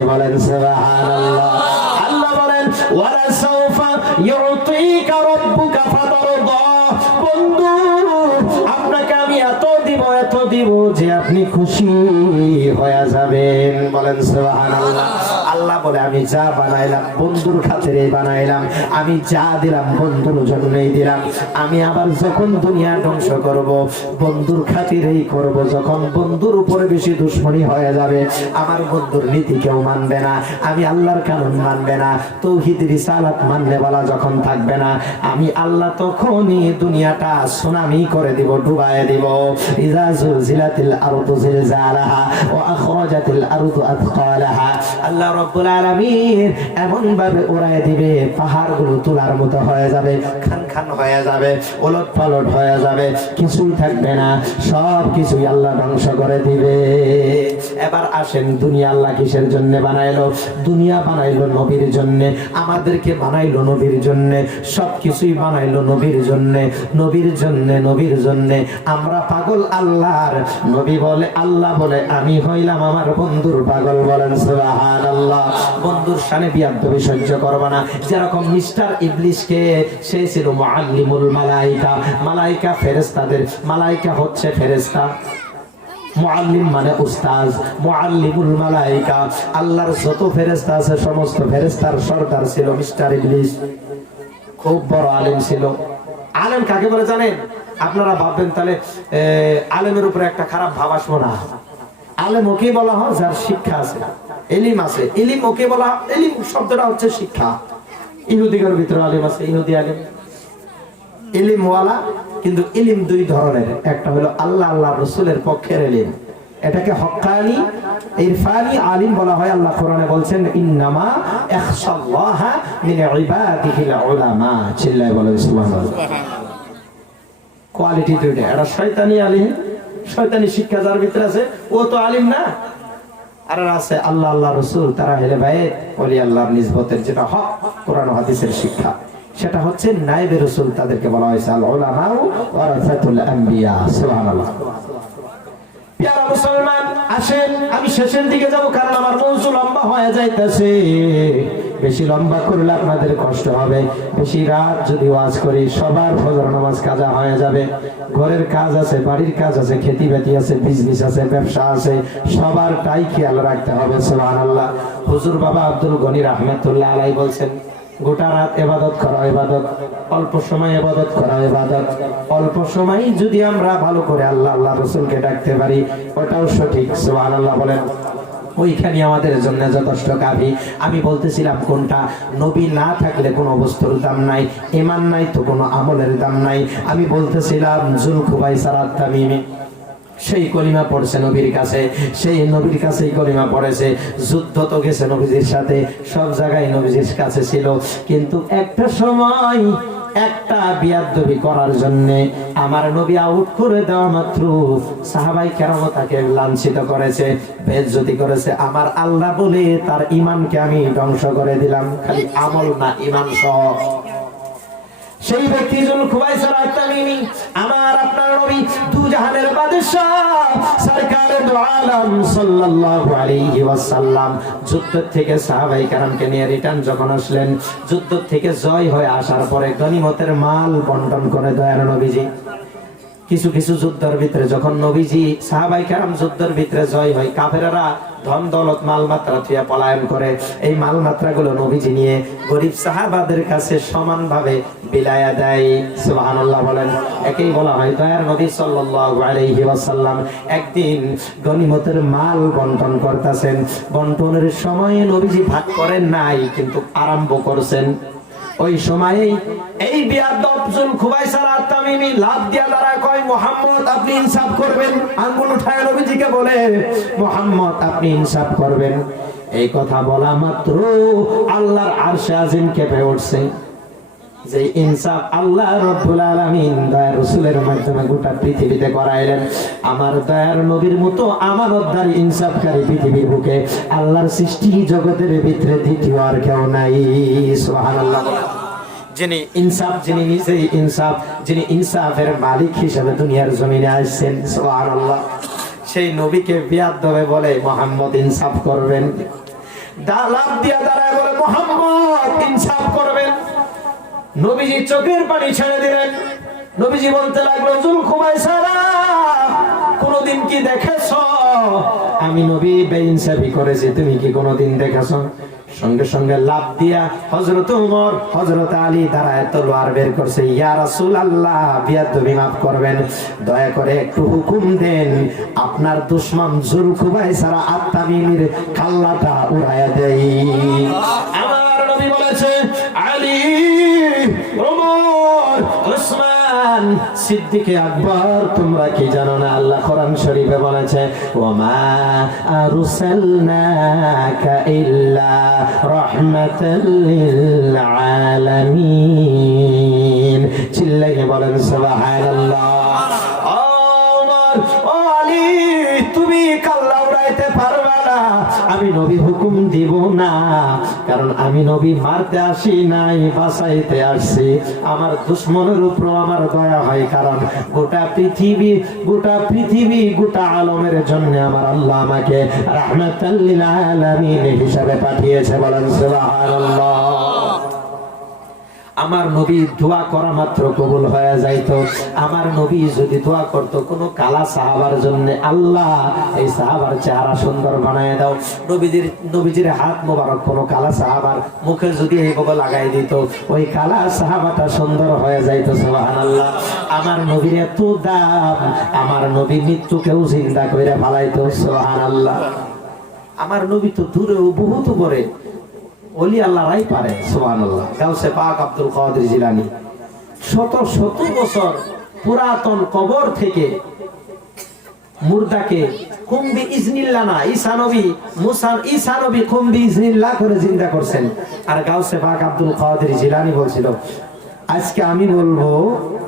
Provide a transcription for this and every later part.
বলেন সুবহানাল্লাহ। আল্লাহ বলেন ওয়ালা সাউফা ইউতিকা রাব্বুকা ফাতারদা। বন্ধু, আপনাকে আমি এত দিব যে আপনি খুশি হয়ে যাবেন। বলেন সুবহানাল্লাহ। আল্লাহ বলে আমি যা বানাইলাম বন্ধুর খাতিরে বানাইলাম, আমি যা দিলাম বন্ধুর জন্যই দিলাম। আমি আবার যখন দুনিয়া ধ্বংস করব বন্ধুর খাতিরেই করব। যখন বন্ধুর উপরে বেশি দুশ্মনী হয়ে যাবে, আমার বন্ধুর নীতি কেউ মানবে না, আমি আল্লাহর কানুন মানবে না, তাওহীদ রিসালাত মানলে বলা যখন থাকবে না, আমি আল্লাহ তখনই দুনিয়াটা সুনামি করে দিব, ডুবায়ে দিব। ইযা যুলজিলাতিল আরদু জিলজালাহা ওয়া আখরাজাতিল আরদু আথকালাহা। আল্লাহ রাব্বুল আলামিন এমন ভাবে উড়ায় দিবে, পাহাড়গুলো তুলার মতো হয়ে যাবে, খান খান হয়ে যাবে, ওলটপালট হয়ে যাবে, কিছুই থাকবে না, সব কিছুই আল্লাহ ধ্বংস করে দিবে। এবার আসেন, দুনিয়া আল্লাহ কিসের জন্য বানাইলো? দুনিয়া বানাইলো নবীর জন্য, আমাদেরকে বানাইলো নবীর জন্য, সবকিছুই বানাইলো নবীর জন্য, নবীর জন্য, নবীর জন্য। আমরা পাগল আল্লাহর, নবী বলে, আল্লাহ বলে আমি হইলাম আমার বন্ধুর পাগল। বলেন সুবহানাল্লাহ। বন্ধুর শানে বিয়াদবি সহ্য করবে না। যেরকম মিস্টার ইবলিসকে, সে ছিল মুআল্লিমুল মালাইকা, মালাইকা ফেরেশতাদের, মালাইকা হচ্ছে ফেরেশতা, মুআল্লিম মানে উস্তাদ, মুআল্লিমুল মালাইকা। আল্লাহর যত ফেরেশতা আছে সমস্ত ফেরেশতার সরদার ছিল মিস্টার ইবলিস। খুব বড় আলেম ছিল। আলেম কাকে বলে জানেন? আপনারা ভাববেন তাহলে আলেমের উপরে একটা খারাপ ভাব আসবো না। আলেম ওকে বলা হয় যার শিক্ষা আছে, ইলম আছে। ইলম ওকে বলা, ইলম শব্দটা হচ্ছে শিক্ষা। ইহুদিদের ভিতরে আলেম আছে, ইহুদি আলেম, ইলম ওয়ালা। কিন্তু ইলম দুই ধরনের, একটা হলো আল্লাহ আল্লাহ রাসূলের পক্ষের ইলম, এটাকে হক্কানি ইরফানি আলিম বলা হয়। আল্লাহ কোরআনে বলছেন ইন্নামা ইখশাল্লাহা মিন ইবাদিহিল উলামা। চিল্লায় বলেন সুবহানাল্লাহ। কোয়ালিটি দুইটা, এটা শয়তানি আলিম, শয়তানি শিক্ষা যার ভিতরে আছে ও তো আলিম না। আর আছে আল্লাহ আল্লাহ রাসূল, তারা হেলে ভাই ওলি আল্লাহর নিসবতের যেটা হক কোরআন ও হাদিসের শিক্ষা, সেটা হচ্ছে নায়েবে রাসূল, তাদেরকে বলা হয়েছে আল উলামা ওয়ারাসাতুল আম্বিয়া। সুবহানাল্লাহ। প্রিয় মুসলমান, আসেন আমি শেষের দিকে যাব, কারণ আমার মওজু লম্বা হয়ে যাইতেছে। বেশি লম্বা করলে আপনাদের কষ্ট হবে। বেশি রাত যদি ওয়াজ করি সবার ফজর নামাজ কাজা হয়ে যাবে। ঘরের কাজ আছে, বাড়ির কাজ আছে, খেতি বাতি আছে, বিজনেস আছে, ব্যবসা আছে, সবারটাই খেয়াল রাখতে হবে। সুবহানাল্লাহ। হুজুর বাবা আব্দুল গনি রাহমাতুল্লাহ আলাইহি বলছেন, গোটা রাত ইবাদত করা ইবাদত, অল্প সময় ইবাদত করা ইবাদত। অল্প সময় যদি আমরা ভালো করে আল্লাহ আল্লাহ রাসূলকে ডাকতে পারি ওটাও সঠিক। সুবহানাল্লাহ বলেন। ওইখানে আমাদের জন্য যথেষ্ট কাফি। আমি বলতেছিলাম কোনটা, নবী না থাকলে কোনো বস্তুর দাম নাই, ঈমান নাই তো কোনো আমলের দাম নাই। আমি বলতেছিলাম যুলখুবাইসার আত-তামিমি, সেই কলিমা পড়ছে নবীর কাছে, সেই নবীর কাছেই কলিমা পড়েছে। যুদ্ধ তো গেছে নবীজির সাথে, সব জায়গায় নবীজির কাছে ছিল, কিন্তু একটা সময় একটা বিয়াদবি করার জন্য আমার নবী আউট করে দেওয়া মাত্র সাহাবাই কেরাম তাকে লাঞ্ছিত করেছে, বেইজ্জতি করেছে। আমার আল্লাহ বলে তার ঈমানকে আমি ধ্বংস করে দিলাম, খালি আমল না ঈমান সহ। সেই ব্যক্তি যুলখুবাইসার আত-তামিমি, আমার আপনার নবী দু জাহানের বাদশা সরকারে দু আলম সাল্লাল্লাহু আলাইহি ওয়াসাল্লাম যুদ্ধ থেকে সাহাবায়ে কেরামকে নিয়ে রিটার্ন যখন আসলেন, যুদ্ধ থেকে জয় হয়ে আসার পরে গনিমতের মাল বন্টন করে দয়ার নবীজি। কিছু কিছু যুদ্ধের ভিতরে যখন নবীজি সাহাবায়ে কেরাম যুদ্ধের ভিতরে জয় হয়, কাফেররা ধন দৌলত মালমাত্রা থুয়া পলায়ন করে, এই মালমাত্রাগুলো নবীজি নিয়ে গরিব সাহাবাদের কাছে সমানভাবে বিলায়া দেয়। সুবহানাল্লাহ বলেন। একেই বলা হয় দয়ার নবী সাল্লাল্লাহু আলাইহি ওয়াসাল্লাম একদিন গনিমতের মাল বন্টন করতেছেন, বন্টনের সময়ে নবীজি ভাগ করেন নাই, কিন্তু আরম্ভ করছেন। ওই সময়ে এই বিয়াদব যুলখুবাইসার আত-তামিমি লাফ দিয়া দাঁড়ায়, কয় মুহাম্মদ আপনি ইনসাফ করবেন। আঙ্গুল উঠায় নবীজিকে বলে, মুহাম্মদ আপনি ইনসাফ করবেন। এই কথা বলা মাত্র আল্লাহর আরশে আজিম কেঁপে উঠছে। যে ইনসাফ আল্লাহ রাব্বুল আলামিন দয়ার রাসূলের মাধ্যমে গোটা পৃথিবীতে করাইলেন। আমার দয়ার নবীর মতো আমানতদার ইনসাফকারী পৃথিবীর বুকে আল্লাহর সৃষ্টি জগতের ভিতরে দ্বিতীয় আর কেউ নাই। সুবহানাল্লাহ। যিনি ইনসাফ, যিনি নিজেই ইনসাফ, যিনি ইনসাফের মালিক হিসেবে দুনিয়ার জমিনে আসছেন, সুবহানাল্লাহ, সেই নবীকে বিয়াদবে বলে মুহাম্মদ ইনসাফ করবেন। লাফ দিয়া দাঁড়ায় বলে, মুহাম্মদ ইনসাফ করবেন। নবীজি চোখের পানি ছেড়ে দিলেন। নবীজি বলতে লাগলো, জুলখুমাইসারা, কোনদিন কি দেখেছো আমি নবী বেইনসাফি করেছি? তুমি কি কোনদিন দেখেছো? সঙ্গে সঙ্গে লাফ দিয়া হযরত ওমর, হযরত আলী দাঁড়ায় তলোয়ার বের করছে। ইয়া রাসূলুল্লাহ, বিয়াদবি মাফ করবেন, দয়া করে একটু হুকুম দেন, আপনার দুশমন জুলখুমাইসারা আত-তামিমির কাল্লাটা উড়ায়া দেই। আমার নবী বলেছে, আলী, ওমর, উসমান, সিদ্দিক আকবর, তোমরা কি জানো না আল্লাহ কোরআন শরীফে বলেছে, ওমা আরসালনাকা ইল্লা রাহমাতাল লিল আলামিন। চিল্লাইয়ে বলেন সুবহানাল্লাহ। ওমর, ও আলী, তুমি কাল্লা উড়াইতে পারবে না, আমি নবী হুকুম দিব না, কারণ আমি নবী মারতে আসি নাই, বাঁচাইতে আসছি। আমার দুশমনের উপর আমার দয়া হয়, কারণ গোটা পৃথিবী গোটা আলমের জন্য আমার আল্লাহ আমাকে রাহমাতাল লিল আলামিন হিসাবে পাঠিয়েছে। বলেন সুবহানাল্লাহ। আমার নবী দোয়া করা মাত্র কবুল হয়ে যাইতো। আমার নবী যদি দোয়া করত কোন কালা সাহাবার জন্য, আল্লাহ এই সাহাবার চেহারা সুন্দর বানায় দাও, নবীজির হাত মোবারক কোন কালা সাহাবার মুখে যদি এইভাবে লাগাই দিত, ওই কালা সাহাবাটা সুন্দর হয়ে যাইতো। সুবহানাল্লাহ। আমার নবীর এত দাম, আমার নবী মৃত্যুকেও জিন্দা কইরা ফেলাইতো। সুবহানাল্লাহ। আমার নবী তো দূরেও বহুত উপরে, ওলি আল্লাহরাই পারে। সুবহানাল্লাহ। গাউসে পাক আব্দুল কাদের জিলানী শত শত বছর পুরাতন কবর থেকে মুর্দাকে কুম্বি ইজনিল্লাহ না, ঈসা নবী কুম্বি ইজনিল্লাহ করে জিন্দা করছেন। আর গাউসে পাক আব্দুল কাদের জিলানী বলছিল, আজকে আমি বলবো,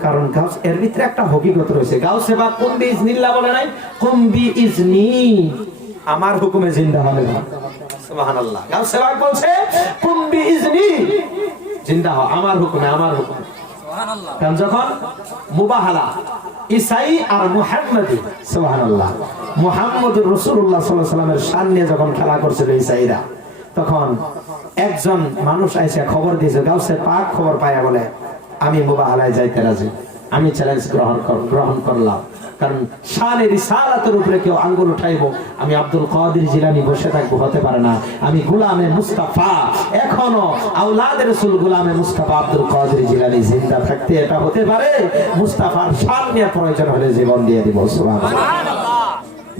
কারণ গাউস এর ভিতরে একটা হকিকত রয়েছে। গাউসে পাক কুম্বি ইজনিল্লাহ বলে নাই, কুম্বি ইজনি, আমার হুকুমে জিন্দা হবে না। সুবহানাল্লাহ। গাউসে পাক বলছে, কুম্বি ইজনি, জিন্দা হও আমার হুকুমে, আমার হুকুমে। সুবহানাল্লাহ। কারণ যখন মুবাহালা ঈসাই আর মুহাম্মদি, সুবহানাল্লাহ, মুহাম্মদুর রাসূলুল্লাহ সাল্লাল্লাহু আলাইহি ওয়াসাল্লামের শান নিয়ে যখন খেলা করছিল ঈসাইরা, তখন একজন মানুষ আইসা খবর দিয়েছে। গাউসে পাক খবর পায়া বলে, আমি মুবাহালায় যাইতে রাজি, আমি চ্যালেঞ্জ গ্রহণ করলাম, কারণ শানে রিসালাতের উপরে কেউ আঙ্গুল উঠাইবো, আমি আব্দুল কাদের জিলানী বসে থাকবো, হতে পারে না। আমি গোলামে মুস্তাফা, এখনো আওলাদে রাসূল গোলামে মুস্তাফা আব্দুল কাদের জিলানী জিন্দা থাকতে এটা হতে পারে। মুস্তাফার শান নিয়ে প্রয়োজন হলে জীবন দিয়ে দিব। সুবহানাল্লাহ।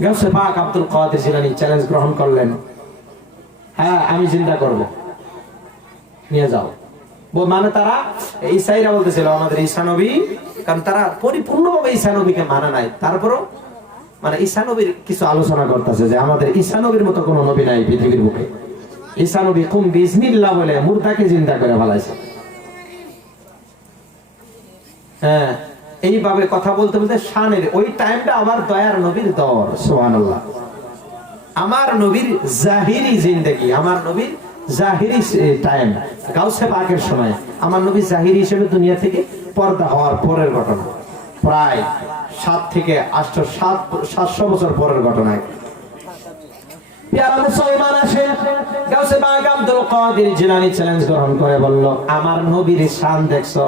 গাউসে পাক আব্দুল কাদের জিলানী চ্যালেঞ্জ গ্রহণ করলেন, হ্যাঁ আমি জিন্দা করব, নিয়ে যাও। মানে তারা ঈসাইরা বলতেছিল আমাদের ঈসা নবী, কারণ তারা পরিপূর্ণভাবে ঈসা নবীকে মানে নাই, তারপরও মানে ঈসা নবীর কিছু আলোচনা করতেছে যে আমাদের ঈসা নবীর মতো কোনো নবী নাই পৃথিবীর বুকে। ঈসা নবী কুম বিসমিল্লাহ বলে মুর্দাকে জিন্দা করে ফেলাইছে। হ্যাঁ, এইভাবে কথা বলতে বলতে শানের ওই টাইমটা আবার দয়ার নবীর দর। সুবহানাল্লাহ। আমার নবীর জাহিরি জিন্দেগি, আমার নবীর জাহিরি টাইম, গাউসে পাকের সময় আমার নবী জাহিরি হিসেবে দুনিয়া থেকে পর্দা হওয়ার পরের ঘটনা, প্রায় 700 বছর পরের ঘটনা। মুসলমান আসে, গাউসে পাক আব্দুল কাদের জিলানী চ্যালেঞ্জ গ্রহণ করে বলল, আমার নবীর শান দেখছো?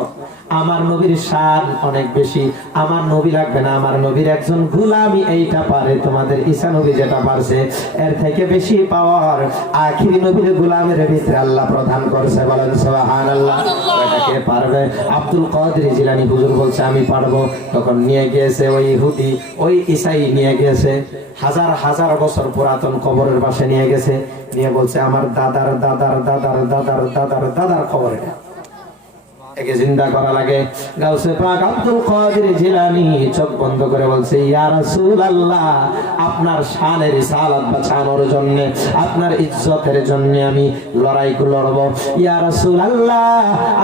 আমার নবীর শান অনেক বেশি, আমার নবী লাগবে না, আমার নবীর একজন গোলামি এইটা পারে, তোমাদের ঈসা নবী যেটা পারছে এর থেকে বেশি পাওয়ার আখিরি নবীর গোলামের ভিতরে আল্লাহ প্রদান করছে। বলেন সুবহানাল্লাহ। এটা কে পারবে? আব্দুল কাদের জিলানী হুজুর বলছে আমি পারবো। তখন নিয়ে গিয়েছে ওই ইহুদি, ওই ঈসাই নিয়ে গিয়েছে হাজার হাজার বছর পুরাতন কবরের পাশে নিয়ে গেছে, নিয়ে বলছে আমার দাদার দাদার দাদার দাদার দাদার দাদার কবর এটা, একে জিন্দা করা লাগে। গাউসে পাক আব্দুল কাদের জিলানী চোখ বন্ধ করে বলছে, ইয়া রাসূলুল্লাহ, আপনার শানের রিসালাত বাঁচানোর জন্য, আপনার ইজ্জতের জন্য আমি লড়াই লড়ব। ইয়া রাসূলুল্লাহ,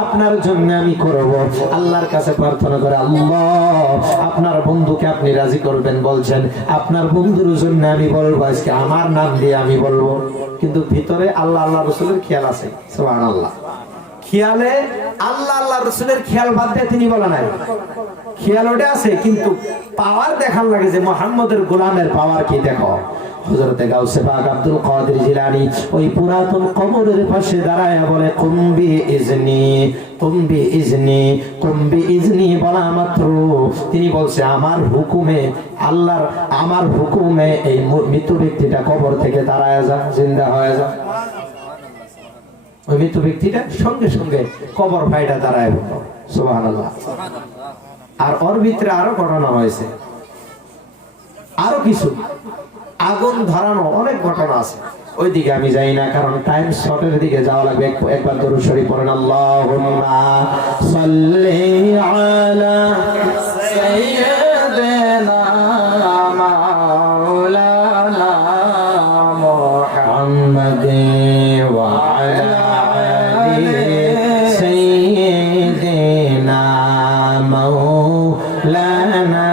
আপনার জন্য আমি করব। আল্লাহর কাছে প্রার্থনা করে, আল্লাহ আপনার বন্ধুকে আপনি রাজি করবেন বলছেন, আপনার বন্ধুর জন্য আমি বলবো, আজকে আমার নাম দিয়ে আমি বলবো। কিন্তু ভিতরে আল্লাহ আল্লাহ রাসূলের খেয়াল আছে। সুবহানাল্লাহ। খেয়ালে আল্লাহ আল্লাহ রাসূলের খেয়াল বাদ দিয়ে তিনি বলা নাই, খেয়াল ওটা আছে, কিন্তু পাওয়ার দেখার লাগে যে মুহাম্মদের গোলামের পাওয়ার কি দেখো। হযরতে গাউসে পাক আব্দুল কাদের জিলানী ওই পুরাতন কবরের পাশে দাঁড়ায় বলে কুম্বি ইজনি কুম্বি ইজনি কুম্বি ইজনি বলা মাত্র তিনি বলছে আমার হুকুমে আল্লাহর আমার হুকুমে এই মৃত ব্যক্তিটা কবর থেকে দাঁড়ায় যা জিন্দা হয়ে যা ওই মৃত ব্যক্তিটা সঙ্গে সঙ্গে কবর ফাইটা দাঁড়ায় বলল সুবহানাল্লাহ। আর ওর ভিতরে আরো ঘটনা হয়েছে, আরো কিছু আগুন ধরানো অনেক ঘটনা আছে, ওই দিকে আমি যাই না কারণ টাইম শর্টের দিকে যাওয়া লাগবে। একবার দরুদ শরীফ পড়েন, আল্লাহুম্মা সাল্লি আলা সাইয়্যিদিনা মাওলানা মুহাম্মাদিন ওয়া আলা আলি সাইয়্যিদিনা মাওলানা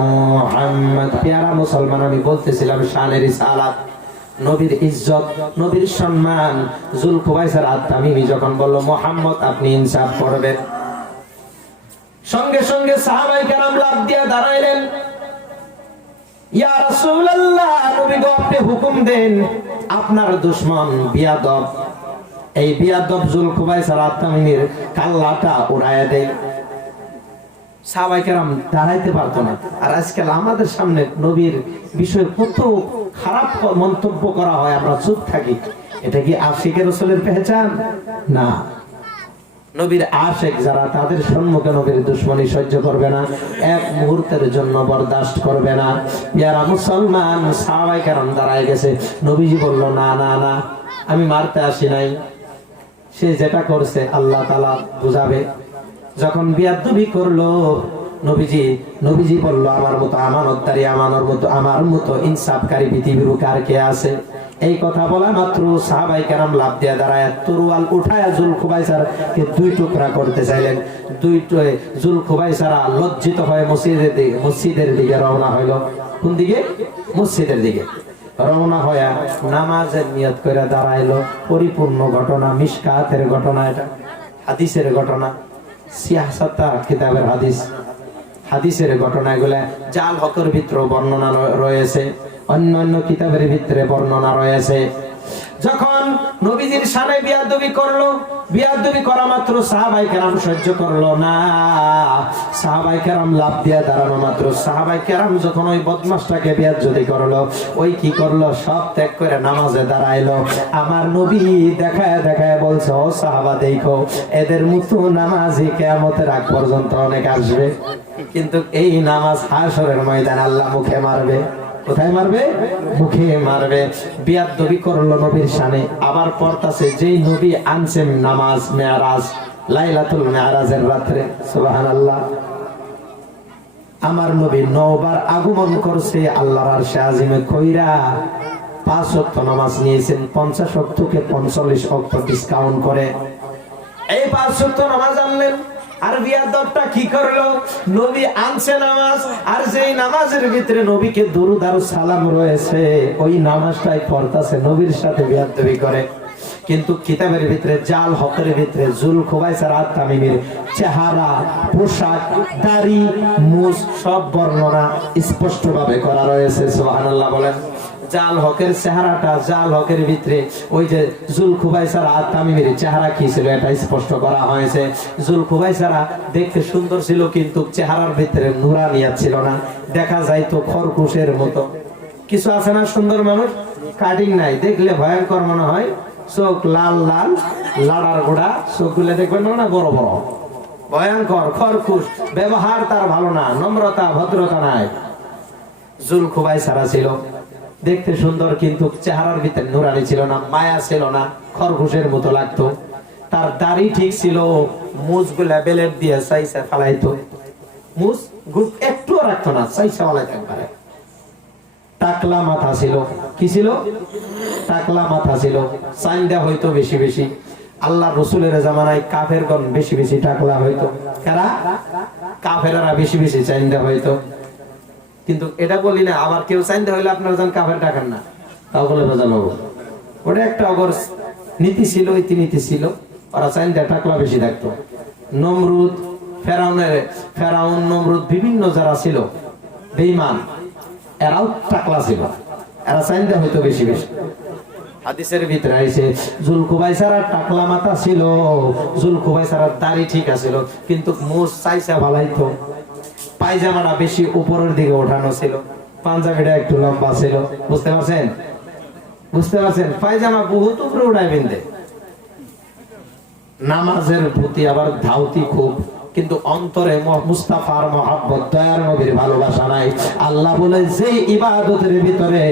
মুহাম্মদ। প্যারা মুসলমান, আমি বলতেছিলাম শানের রিসালাত, নবীর ইজ্জত, নবীর সম্মান। যুলকুবাইসার আত-তামিমি যখন বলল মুহাম্মদ আপনি ইনসাফ করবেন, সঙ্গে সঙ্গে সাহাবায়ে কেরাম লাফ দিয়ে দাঁড়াইলেন, ইয়া রাসূলুল্লাহ নবী গো আপনি হুকুম দেন, আপনার দুশমন বিয়াদব, এই বিয়াদব যুলকুবাইসার আত-তামিমির কাল্লাটা উড়াইয়া দেন। সাহাবায়ে কেরাম দাঁড়াইতে পারতো না। আর আজকাল আমাদের সামনে নবীর বিষয়ে কত খারাপ মন্তব্য করা হয়, আমরা চুপ থাকি। এটা কি আশিকে রাসূলের পেহচান? না। নবীর আশিক যারা, তাদের সম্মুখে নবীর দুশমনী সহ্য করবে না, এক মুহূর্তের জন্য বরদাস্ত করবে না। যারা মুসলমান সাহাবায়ে কেরাম দাঁড়ায় গেছে, নবীজি বলল না না না আমি মারতে আসি নাই, সে যেটা করছে আল্লাহ তাআলা বুঝাবে। যখন বিয়াদবি করলো নবীজি বলল আমার মতো আমানতদারি, আমার মতো ইনসাফকারী পৃথিবীর কার কে আছে? এই কথা বলা মাত্র সাহাবায়ে কেরাম লাফ দিয়ে দাঁড়ায় তরোয়াল উঠায় যুলকুবাইসারকে দুই টুকরা করতে চাইলেন। যুলকুবাইসারা লজ্জিত হয়ে মসজিদের দিকে রওনা হইল। কোন দিকে? মসজিদের দিকে রওনা হয়ে নামাজের নিয়ত করে দাঁড়াইলো। পরিপূর্ণ ঘটনা, মিশকাতের ঘটনা, এটা হাদিসের ঘটনা, সিয়াসাতা কিতাবের হাদিসের ঘটনা। এগুলা জাল হকের ভিতরে বর্ণনা রয়েছে, অন্যান্য কিতাবের ভিতরে বর্ণনা রয়েছে। যখন নবীজির শানে বিয়াদবি করলো, বিয়াদবি করা মাত্র সাহাবায়ে কেরাম সহ্য করলো না। সাহাবায়ে কেরাম লাফ দিয়ে দাঁড়ানো মাত্র সাহাবায়ে কেরাম যখন ওই বদমাশটাকে বিয়াদবি করলো, ওই কি করলো? সব ত্যাগ করে নামাজে দাঁড়াইলো। আমার নবী দেখায় দেখায় বলছে, ও সাহাবা দেখো এদের মতো নামাজি কিয়ামতের আগ পর্যন্ত অনেক আসবে, কিন্তু এই নামাজ হাশরের ময়দানে আল্লাহ মুখে মারবে। কোথায় মারবে? মুখে মারবে। বিয়াদবি করলো নবীর শানে। আবার পড়তাছে যেই নবী আনছেন নামাজ মেরাজ, লাইলাতুল মেরাজের রাতে, সুবহানাল্লাহ, আমার নবী 9 বার আগমন করছে আল্লাহর আরশে আজিমে কইরা। 5 ওয়াক্ত নামাজ নিয়েছেন, 50 ওয়াক্তকে 45 ওয়াক্ত ডিসকাউন্ট করে এই 5 ওয়াক্ত নামাজ আনলেন। আর বিয়াদবটা কি করলো? নবী আনছে নামাজ, আর যেই নামাজের ভিতরে নবীকে দুরূদ আর সালাম রয়েছে, ওই নামাজটাই পড়তাছে, নবীর সাথে বিয়াদবি করে। কিন্তু কিতাবের ভিতরে জাল হকের ভিতরে যুলকুবাইসার আত-তামিমির চেহারা, পোশাক, দাড়ি, মুছ সব বর্ণনা স্পষ্ট ভাবে করা রয়েছে। সুবহানাল্লাহ বলেন। জাল হকের চেহারাটা, জাল হকের ভিতরে ওই যে যুলকুবাইসার আত-তামিমির চেহারা কি ছিল এটা স্পষ্ট করা হয়েছে। যুলকুবাইসারা দেখতে সুন্দর ছিল, কিন্তু চেহারার ভিতরে নূরানিয়াত ছিল না, দেখা যাইতো খরগোশের মতো। কিছু আছে না সুন্দর মানুষ, কাটিং নাই, দেখলে ভয়ঙ্কর মনে হয়, চোখ লাল লাল, লাড়ার গোড়া, চোখগুলো দেখবেন না বড় বড়, ভয়ঙ্কর খরগোশ, ব্যবহার তার ভালো না, নম্রতা ভদ্রতা নাই। যুলকুবাইসারা ছিল দেখতে সুন্দর, কিন্তু চেহারার ভিতরে নুরানি ছিল না, মায়া ছিল না, খরগোশের মতো লাগতো। তার দাড়ি ঠিক ছিল, মুছগুলা বেলেট দিয়ে চাইছে ফালাইতো, মুছ একটুও রাখতো না, চাইছে ফালাইতে পারে। টাকলা মাথা ছিল, কি ছিল? টাকলা মাথা ছিল, চাইন্দা হইতো বেশি বেশি। আল্লাহ রসুলের জামানায় কাফেরগণ বেশি বেশি টাকলা হইতো, কারা? কাফেররা বেশি বেশি চাইন্দা হইতো। কিন্তু এটা বলি না আবার কেউ চাইন্দা হইলে আপনারা যান কাফের টাকার না, তাও বলে বোঝানো। ওটা একটা অগর নীতি ছিল, ইতিনীতি ছিল, ওরা চাইন্দা টাকলা বেশি থাকতো। নমরুদ, ফেরাউন, নমরুদ, বিভিন্ন যারা ছিল বেঈমান, এরাও টাকলা ছিল। এরা চাইতে হয়তো বেশি বেশি। হাদিসের ভিতরে আইছে জুলকুবাইসারার টাকলা মাথা ছিল, জুলকুবাইসারার দাড়ি ঠিক আছিল, কিন্তু মুছ চাইছা ভালাইতো, পায়জামাটা বেশি উপরের দিকে ওঠানো ছিল, পাঞ্জাবিটা একটু লম্বা ছিল। বুঝতে পারছেন? বুঝতে পারছেন? পায়জামা বহুত উপরে উঠায় বিন্দে। নামাজের প্রতি আবার ধাউতি খুব, কিন্তু অন্তরে মুস্তাফার মহব্বত, দয়ার নবীর ভালোবাসা নাই। আল্লাহ বলে যে ইবাদতের ভিতরে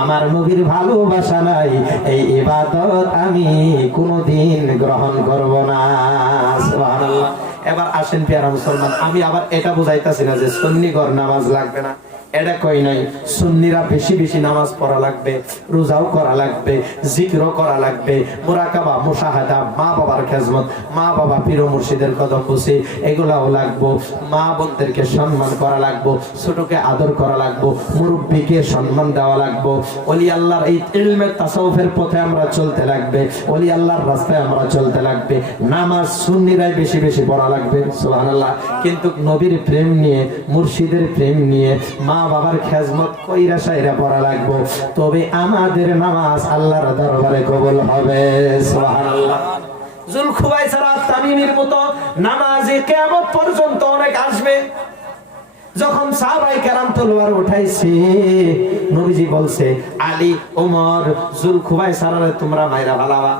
আমার নবীর ভালোবাসা নাই, এই ইবাদত আমি কোনদিন গ্রহণ করব না। সুবহানাল্লাহ। এবার আসেন প্রিয় মুসলমান, আমি আবার এটা বুঝাইতাছি না যে সুন্নি ঘর নামাজ লাগবে না, এটা কই নাই। সুন্নিরা বেশি বেশি নামাজ পড়া লাগবে, রোজাও করা লাগবে, জিকিরও করা লাগবে, মুরাকাবা, মুশাহাদা, মা বাবার খেজমত, মা বাবা পীর মুর্শিদের কদম বুঝি, এগুলাও লাগবো। মা বোনদেরকে সম্মান করা লাগবো, ছোটকে আদর করা লাগবো, মুরব্বীকে সম্মান দেওয়া লাগবো। ওলি আল্লাহর এই ইলমে তাসাউফের পথে আমরা চলতে লাগবে, ওলি আল্লাহর রাস্তায় আমরা চলতে লাগবে। নামাজ সুন্নিরাই বেশি বেশি পড়া লাগবে। সুবহানাল্লাহ। কিন্তু নবীর প্রেম নিয়ে, মুর্শিদের প্রেম নিয়ে, মা বাবার খেজমত কইরা সাইরা পড়া লাগবো, তবে আমাদের নামাজ আল্লাহর দরবারে কবুল হবে। সুবহানাল্লাহ। জুলখুবাইসারা তামিমের মতো নামাজে কিয়ামত পর্যন্ত অনেক আসবে। যখন সাহাবায়ে কেরাম তলোয়ার উঠাইছে, নবীজি বলছে আলী, ওমর, জুলখুবাইসারারে তোমরা মাইরা ভালাবা,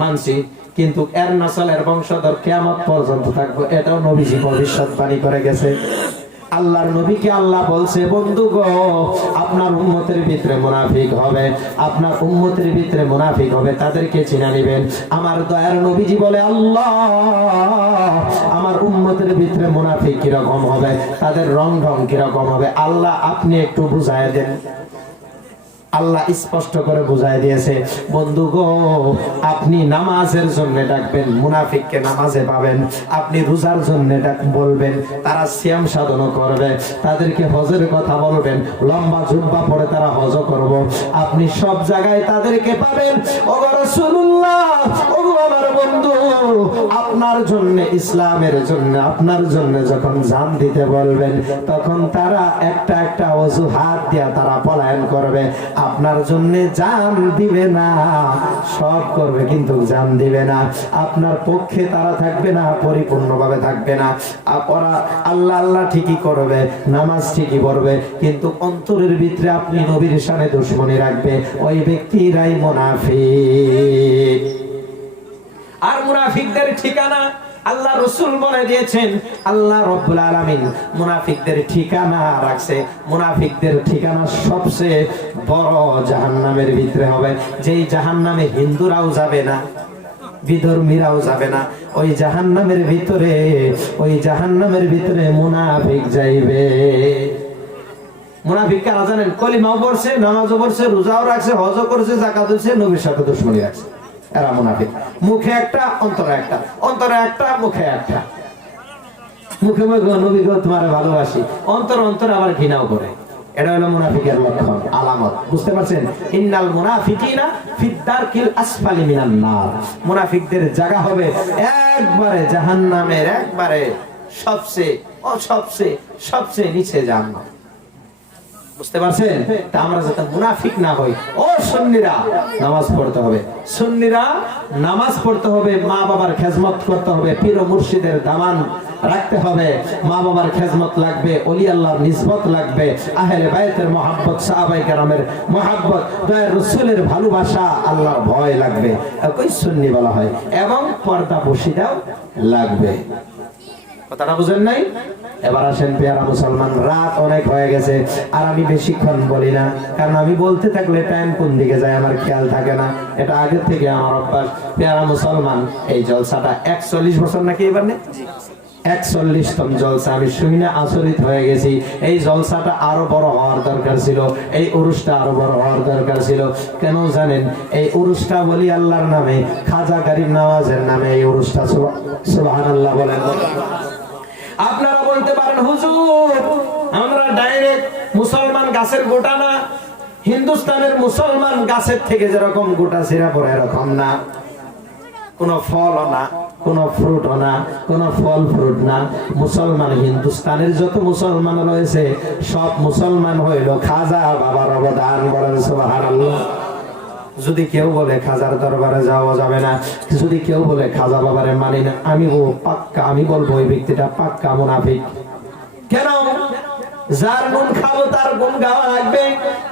মানছি, কিন্তু এর নসলের বংশধর কিয়ামত পর্যন্ত থাকবে, এটাও নবীজি ভবিষ্যৎবাণী করে গেছে। আল্লাহর নবীকে আল্লাহ বলছে, বন্ধু গো, আপনার উম্মতের ভিতরে মুনাফিক হবে, আপনার উম্মতের ভিতরে মুনাফিক হবে, তাদেরকে চিনা নিবেন। আমার দয়ার নবীজি বলে, আল্লাহ, আমার উম্মতের ভিতরে মুনাফিক কিরকম হবে, তাদের রং ঢং কিরকম হবে, আল্লাহ আপনি একটু বুঝায় দেন। আল্লাহ স্পষ্ট করে বুঝাই দিয়েছে, বন্ধু গো, আপনি নামাজের জন্য ডাকবেন, মুনাফিককে নামাজে পাবেন। আপনি রোজার জন্য বলবেন, তারা সিয়াম সাধন করবে, তাদেরকে হজের কথা বলবেন, লম্বা জুব্বা পরে তারা হজ করব, আপনি সব জায়গায় তাদেরকে পাবেন। ও রাসূলুল্লাহ, ও আমার বন্ধু, আপনার জন্য, ইসলামের জন্য, আপনার জন্য যখন জান দিতে বলবেন, তখন তারা একটা একটা অজুহাত দিয়া তারা পলায়ন করবে, আপনার জন্য জান দিবে না, সব করবে কিন্তু জান দিবে না। আপনার পক্ষে তারা থাকবে না, পরিপূর্ণভাবে থাকবে না। ওরা আল্লাহ আল্লাহ ঠিকই করবে, নামাজ ঠিকই পড়বে, কিন্তু অন্তরের ভিতরে আপনি নবীর শানে দুশমনী রাখবে, ওই ব্যক্তিরাই মুনাফিক। আর মুনাফিকদের ঠিকানা আল্লাহ রাসূল বলে দিয়েছেন, আল্লাহ রাব্বুল আলামিন মুনাফিকদের ঠিকানা রাখছে। মুনাফিকদের ঠিকানা সবচেয়ে বড় জাহান্নামের ভিতরে হবে, যেই জাহান্নামে হিন্দুরাও যাবে না, বিধর্মীরাও যাবে না, ওই জাহান্নামের ভিতরে, ওই জাহান্নামের ভিতরে মুনাফিক যাইবে। মুনাফিক কারা জানেন? কলিমাও পড়ছে, নামাজও পড়ছে, রোজাও রাখছে, হজও করছে, যাকাত দিচ্ছে, নবীর সাথে দুশমনী রাখছে। এরা মুনাফিক। মুখে একটা, অন্তরে একটা, অন্তরে একটা, মুখে একটা। মুখে মুখে নবী গো তোমারে ভালোবাসি, অন্তরে অন্তরে আবার ঘৃণাও করে। এটা হলো মুনাফিকের লক্ষণ, আলামত। বুঝতে পারছেন? ইন্নাল মুনাফিকিনা ফিদ দারকিল আসফালি মিনান নার। মুনাফিকদের জায়গা হবে একবারে জাহান্নামের, একবারে সবচেয়ে সবচেয়ে নিচে জাহান্নাম। বুঝতে পারছেন? তা আমরা যাতে মুনাফিক না হই, ও সুন্নিরা নামাজ পড়তে হবে, সুন্নিরা নামাজ পড়তে হবে, মা বাবার খেজমত করতে হবে, পীর ও মুর্শিদের দামান রাখতে হবে, মা বাবার খেজমত লাগবে, ওলি আল্লাহর নিসবত লাগবে, আহলে বাইতের মহব্বত, সাহাবায়ে কেরামের মহব্বত, দয়ার রাসূলের ভালোবাসা, আল্লাহর ভয় লাগবে, ওই সুন্নি বলা হয়। এবং পর্দা বশিদাও লাগবে। কথাটা বুঝেন নাই? এবার আসেন পেয়ারা মুসলমান, রাত অনেক হয়ে গেছে, আর আমি বেশিক্ষণ বলি না, কারণ আমি বলতে থাকলে টাইম কোন দিকে যায় আমার খেয়াল থাকে না। এটা আগে থেকে আমার অভ্যাস। পেয়ারা মুসলমান, এই জলসাটা 41 বছর নাকি এবার নেই, 41তম জলসা। আমি শুনে আচরিত হয়ে গেছি। এই জলসাটা আরো বড় হওয়ার দরকার ছিল, এই উরুসটা আরো বড় হওয়ার দরকার ছিল। কেন জানেন? এই উরুসটা বলি আল্লাহর নামে, খাজা গরিব নওয়াজের নামে এই উরুসটা। সুবহানাল্লাহ বলেন। আপনারা বলতে পারেন, হুজুর আমরা ডাইরেক্ট মুসলমান গাছের গোটা না, হিন্দুস্তানের মুসলমান গাছের থেকে যেরকম গোটা ছিঁড়া পড়ে এরকম না। কোনো ফলও না, কোনো ফ্রুটও না, কোনো ফল ফ্রুট না। মুসলমান হিন্দুস্তানের যত মুসলমান রয়েছে সব মুসলমান হইল খাজা বাবার অবদান। বলেন সুবহানাল্লাহ। যদি কেউ বলে খাজার দরবারে যাওয়া যাবে না, যদি কেউ বলে খাজা বাবারে মানি না, আমি বলবো ওই ব্যক্তিটা পাক্কা মুনাফিক। কেন? যার নুন খাবো তার গুণ গাওয়া লাগবে।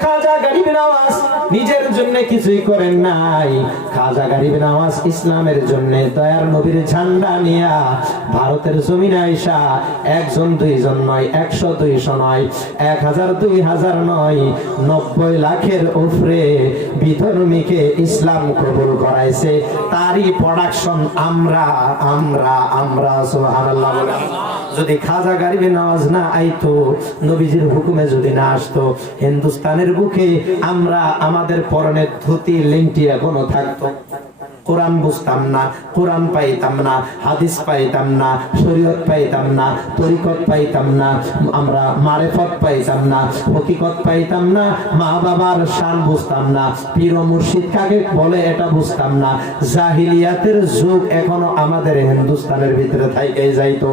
খাজা গরিব নওয়াজ নিজের জন্য কিছুই করেন নাই। খাজা গরিব নওয়াজ ইসলামের জন্য দয়ার নবীর ঝান্ডা নিয়া ভারতের জমিনে আইসা একজন দুইজন নয়, 100 200 নয়, 1000 2000 নয়, 90 লাখের উপরে বিধর্মীকে ইসলাম কবুল করাইছে। তারই প্রোডাকশন আমরা সুবহানাল্লাহ বলেন। যদি খাজা গরিব নওয়াজ না আইতো, নবীজির হুকুমে যদি না আসতো, হিন্দুস্তানের বুকে আমরা আমাদের পরনের ধুতি লিংটি এখনো থাকতো। কোরআন বুঝতাম না, কোরআন পাইতাম না, হাদিস পাইতাম না, শরীয়ত পাইতাম না, তরিকত পাইতাম না, আমরা মারেফত পাইতাম না, হকিকত পাইতাম না, মা বাবার শান বুঝতাম না, পীর ও মুর্শিদ কাকে বলে এটা বুঝতাম না। জাহিলিয়াতের যুগ এখনো আমাদের হিন্দুস্তানের ভিতরে থাইকেই যাইতো।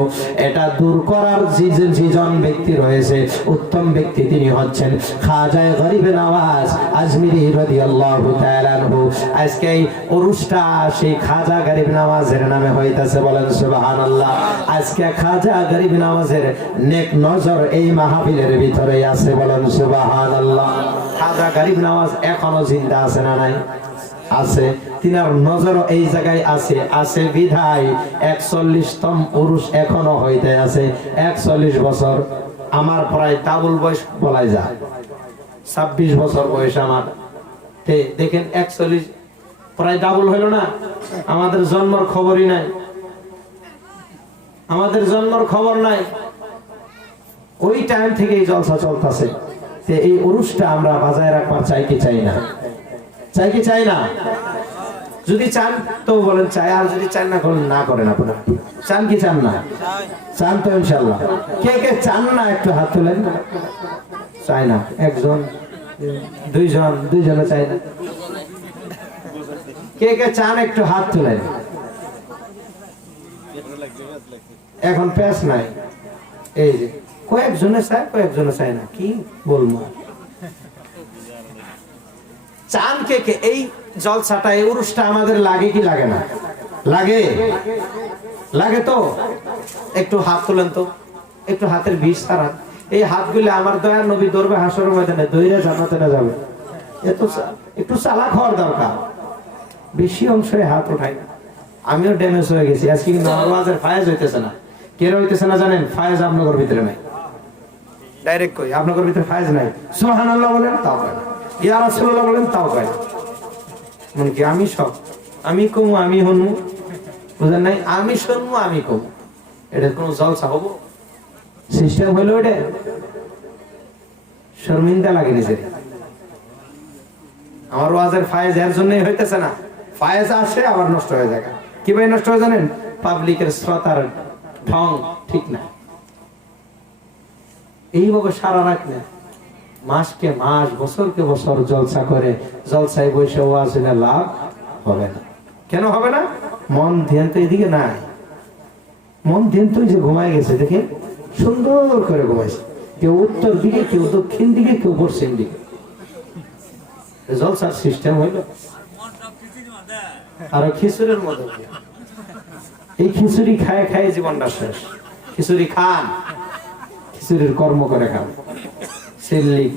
এটা দূর করার যিজন ব্যক্তি রয়েছে, উত্তম ব্যক্তি তিনি হচ্ছেন খাজা গরিব নওয়াজ আজমিরি রাদিয়াল্লাহু তাআলা আনহু। আজকে এই অনুষ্ঠান সেই খাজা গরিব নওয়াজের নামে হইতাছে। বলেন সুবহানাল্লাহ। আজকে খাজা গরিব নওয়াজের নেক নজর এই মাহফিলের ভিতরে আছে। বলেন সুবহানাল্লাহ। খাজা গরিব নওয়াজ এখনো জিন্দা আছে না নাই? আছে। তিনার নজর এই জায়গায় আছে বিধায় 41তম উরুস এখনো হইতে আছে। 41 বছর আমার প্রায় ডাবল বয়স বলাই যায়। 26 বছর বয়স আমার। দেখেন 41 প্রায় ডাবল হইল না। আমাদের জন্মের খবরই নাই, আমাদের জন্মের খবর নাই। ওই টাইম থেকে এই জলসা চলতেছে। এই উরুসটা আমরা বাজায় রাখবার চাই কি চাই না? চাই কি চাই না? যদি চান তো বলেন চাই, আর যদি চান না করেন না করেন। আপনারা চান কি চান না? চান তো ইনশাআল্লাহ। কে কে চান না একটু হাত তুলেন। চাই না একজন, দুইজনে চাই না। কে কে চান একটু হাত তুলেন। এখন পেশ নাই। এই যে কয়েকজনে চায়, কয়েকজনে চায় না। কি বলবো? চান কে কে? এই জলসাটা, এই উরুসটা আমাদের লাগে কি লাগে না? লাগে, লাগে তো। একটু হাত তুলেন তো, একটু হাতের বিষ ছাড়ান। এই হাতগুলো আমার দয়ার নবী ধরবে হাসরের ময়দানে, ধইরা জান্নাতে না যাবে। একটু চালাক হওয়ার দরকার। বেশি অংশে হাত উঠাই না। আমিও ড্যামেজ হয়ে গেছি। আজকে কিন্তু আওয়াজের ফায়েজ হইতেছে না। কেন হইতেছে না জানেন? ফায়েজ আপনাদের ভিতরে নাই। ডাইরেক্ট কই, আপনাদের ভিতরে ফায়েজ নাই। সুবহানাল্লাহ বলেন তাও পায় না, ইয়া রাসূলুল্লাহ বলেন তাও পায় না। মানে কি আমি সব, আমি কমু, আমি হনু, বুঝেন নাই? আমি শুনবো, আমি কমু। এটা কোন জলসা হবো? সিস্টেম হইলো এটা? শর্মিন্দা লাগে নিজের। আমার ওয়াজের ফায়েজ এর জন্যই হইতেছে না। ফায়েজ আসে আবার নষ্ট হয়ে যায়। কিভাবে নষ্ট হয় জানেন? পাবলিকের শ্রোতার ঢং ঠিক না। এইভাবে সারা রাখ না, মাসকে মাস, বছরকে বছর জলসা করে জলসায় বসে ওয়াজ হইলে লাভ হবে না। কেন হবে না? মন ধ্যান তো এদিকে নাই। মন ধ্যান তো যে ঘুমায় গেছে, দেখে সুন্দর করে ঘুমাইছে। কেউ উত্তর দিকে, কেউ দক্ষিণ দিকে, কেউ পশ্চিম দিকে। জলসার সিস্টেম হইল আর খিচুড়ির মতো। এই খিচুড়ি খায় খায় জীবনটা শেষ। খিচুড়ি খান, খিচুড়ির কর্ম করে খান।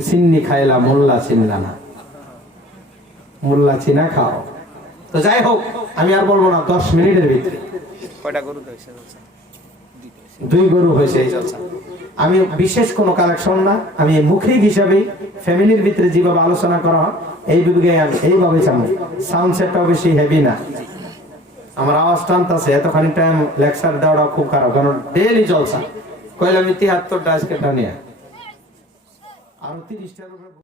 চিন্নি খাইলা মোল্লা চিনলা না, মোল্লা চিনা খাও। তো যাই হোক, আমি আর বলবো না। 10 মিনিটের ভিতরে কয়টা গরু হয়েছে? 2 গরু হয়েছে এই জলসা। আমি বিশেষ কোনো কালেকশন না, আমি মুখিক হিসাবে ফ্যামিলির ভিতরে যেভাবে আলোচনা করা হয় এইভাবে আমি এইভাবে চামু। সাউন্ড সেটটাও বেশি হেভি না। আমার আওয়াজ টানতেছে। এতখানি টাইম লেকচার দেওয়াটা খুব খারাপ, কারণ ডেইলি জলসা। কইলাম 73টা আজকে টানিয়া আরো 30টার উপরে।